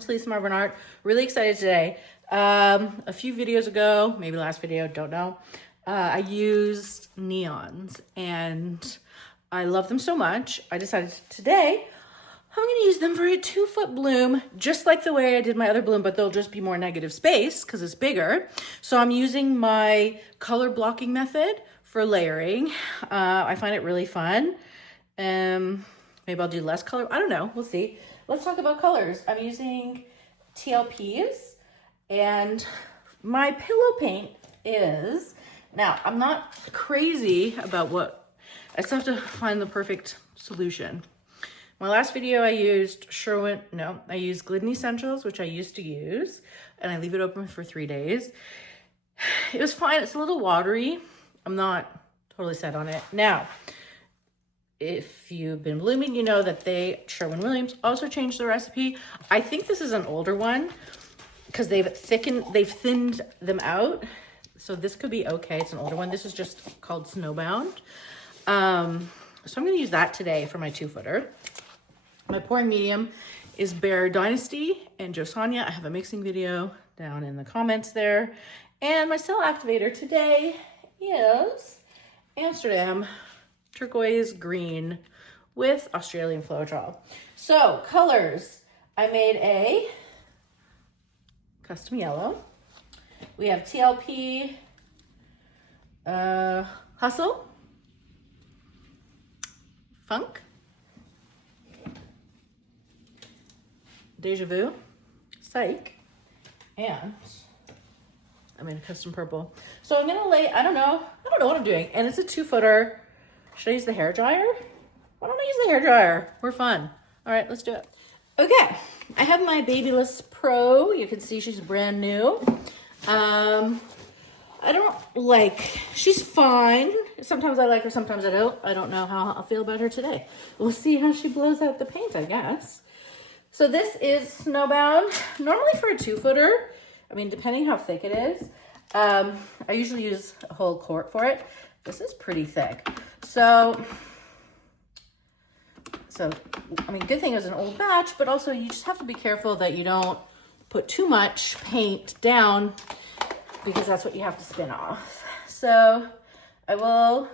welcome to Lisa Marvin Art. Really excited today. A few videos ago, maybe last video, don't know, I used neons and I love them so much. I decided today I'm gonna use them for a 2-foot bloom, just like the way I did my other bloom, but they'll just be more negative space because it's bigger. So I'm using my color blocking method for layering. I find it really fun. Maybe I'll do less color. I don't know, we'll see. Let's talk about colors. I'm using TLPs and my pillow paint is, now I'm not crazy about I still have to find the perfect solution. My last video I used I used Glidden Essentials, which I used to use, and I leave it open for 3 days. It was fine, it's a little watery. I'm not totally set on it. Now, if you've been blooming, you know that Sherwin-Williams also changed the recipe. I think this is an older one because they've thinned them out. So this could be okay, it's an older one. This is just called Snowbound. So I'm gonna use that today for my 2-footer. My pouring medium is Bear Dynasty and Josania. I have a mixing video down in the comments there. And my cell activator today is Amsterdam turquoise green with Australian Floetrol. So colors, I made a custom yellow. We have TLP Hustle, Funk, Deja Vu, Psych, and I made a custom purple. So I'm gonna I don't know what I'm doing. And it's a 2-footer. Should I use the hairdryer? Why don't I use the hairdryer? We're fun. All right, let's do it. Okay, I have my Babyless Pro. You can see she's brand new. She's fine. Sometimes I like her, sometimes I don't. I don't know how I'll feel about her today. We'll see how she blows out the paint, I guess. So this is Snowbound. Normally for a 2-footer, I mean, depending how thick it is, I usually use a whole quart for it. This is pretty thick. So, I mean, good thing it was an old batch, but also you just have to be careful that you don't put too much paint down because that's what you have to spin off. So so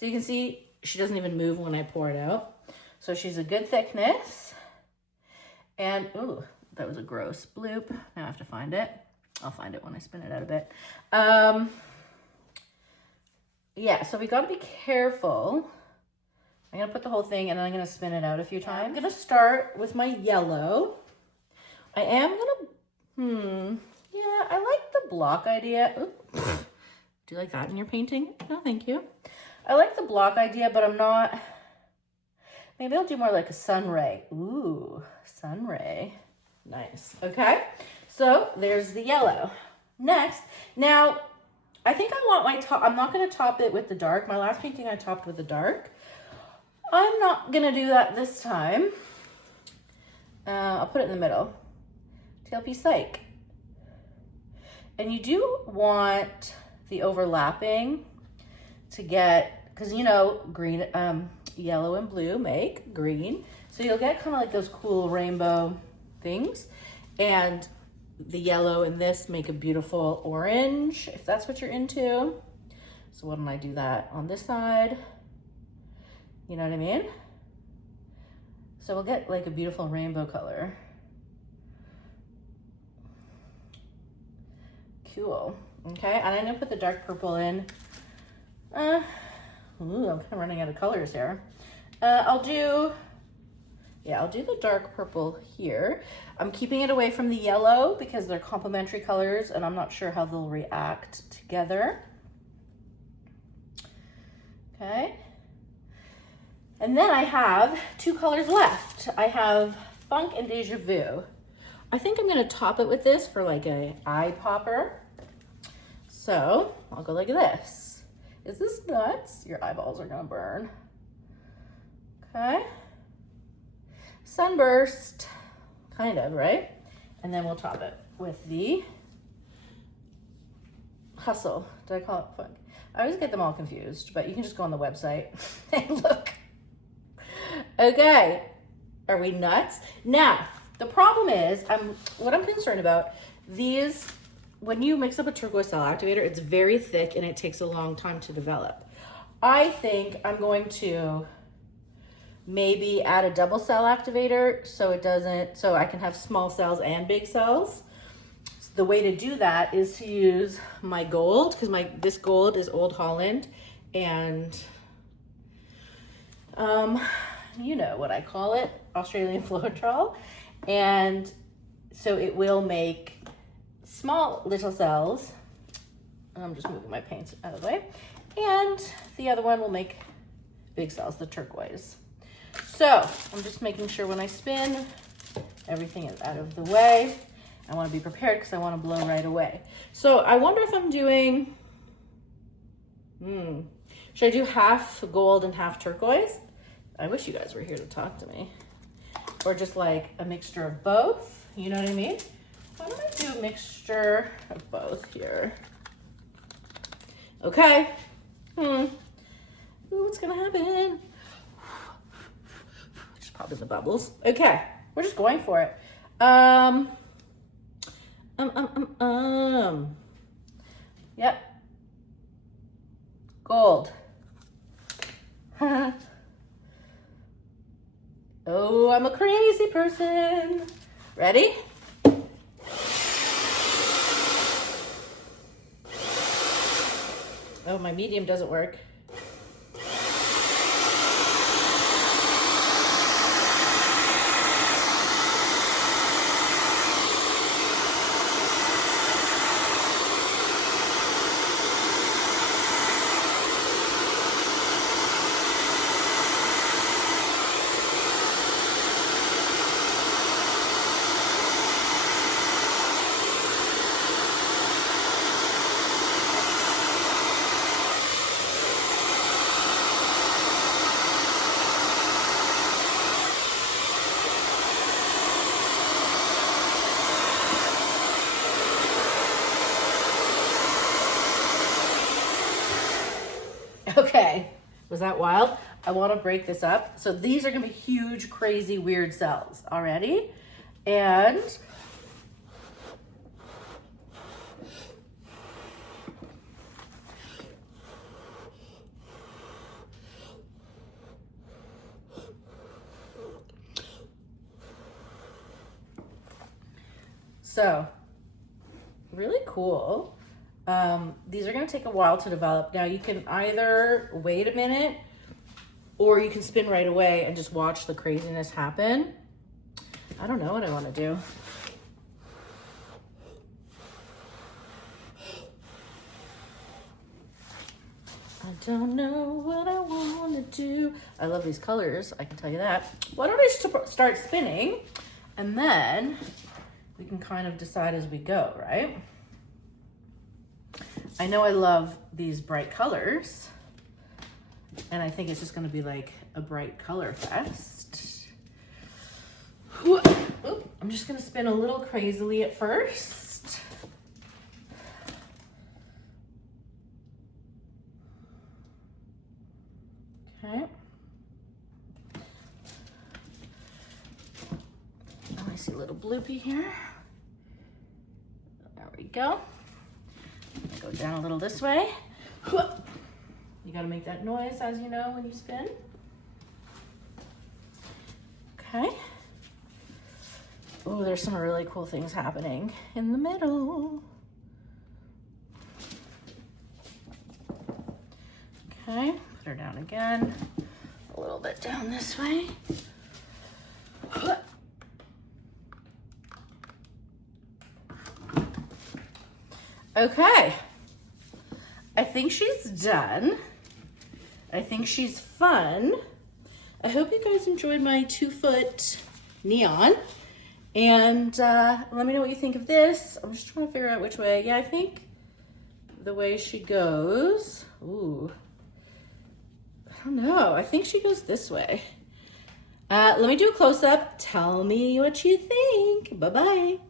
you can see she doesn't even move when I pour it out. So she's a good thickness. And, ooh, that was a gross bloop. Now I have to find it. I'll find it when I spin it out a bit. Yeah, so we gotta be careful. I'm gonna put the whole thing and then I'm gonna spin it out a few times. I'm gonna start with my yellow. I am gonna, yeah, I like the block idea. Oop. Do you like that in your painting? No, thank you. I like the block idea, but I'm not, maybe I'll do more like a sun ray. Ooh, sun ray. Nice, okay. So there's the yellow. Next, now, I think I want my top, I'm not gonna top it with the dark. My last painting I topped with the dark. I'm not gonna do that this time. I'll put it in the middle. TLP Psych. And you do want the overlapping to get, because you know, green, yellow and blue make green. So you'll get kind of like those cool rainbow things. And the yellow and this make a beautiful orange, if that's what you're into. So why don't I do that on this side? You know what I mean? So we'll get like a beautiful rainbow color. Cool, okay, and I'm gonna put the dark purple in. Ooh, I'm kind of running out of colors here. I'll do the dark purple here. I'm keeping it away from the yellow because they're complementary colors and I'm not sure how they'll react together. Okay. And then I have 2 colors left. I have Funk and Deja Vu. I think I'm gonna top it with this for like a eye popper. So I'll go like this. Is this nuts? Your eyeballs are gonna burn. Okay. Sunburst, kind of, right? And then we'll top it with the Hustle. Did I call it Funk? I always get them all confused, but you can just go on the website and look. Okay, are we nuts? Now, The problem is, what I'm concerned about, these, when you mix up a turquoise cell activator, it's very thick and it takes a long time to develop. I think I'm going to maybe add a double cell activator so I can have small cells and big cells. The way to do that is to use my gold, because this gold is Old Holland, and you know what I call it, Australian Floetrol. And so it will make small little cells. I'm just moving my paints out of the way. And the other one will make big cells, the turquoise. So I'm just making sure when I spin, everything is out of the way. I want to be prepared because I want to blow right away. So I wonder if I'm doing, should I do half gold and half turquoise? I wish you guys were here to talk to me. Or just like a mixture of both, you know what I mean? Why don't I do a mixture of both here? Okay. Ooh, what's gonna happen? Just pop in the bubbles. Okay, we're just going for it. Yep. Gold. Oh, I'm a crazy person. Ready? Oh, my medium doesn't work. Okay, was that wild? I want to break this up. So these are going to be huge, crazy, weird cells already. And so really cool. These are going to take a while to develop. Now you can either wait a minute or you can spin right away and just watch the craziness happen. I don't know what I want to do. I don't know what I want to do. I love these colors, I can tell you that. Why don't I start spinning and then we can kind of decide as we go, right? I know I love these bright colors, and I think it's just gonna be like a bright color fest. Oop, I'm just gonna spin a little crazily at first. Okay. Oh, I see a little bloopy here. There we go. Go down a little this way. You gotta make that noise, as you know, when you spin. Okay. Oh, there's some really cool things happening in the middle. Okay, put her down again. A little bit down this way. Okay, I think she's done. I think she's fun. I hope you guys enjoyed my 2-foot neon. And let me know what you think of this. I'm just trying to figure out which way. Yeah, I think the way she goes, ooh, I don't know. I think she goes this way. Let me do a close-up. Tell me what you think. Bye-bye.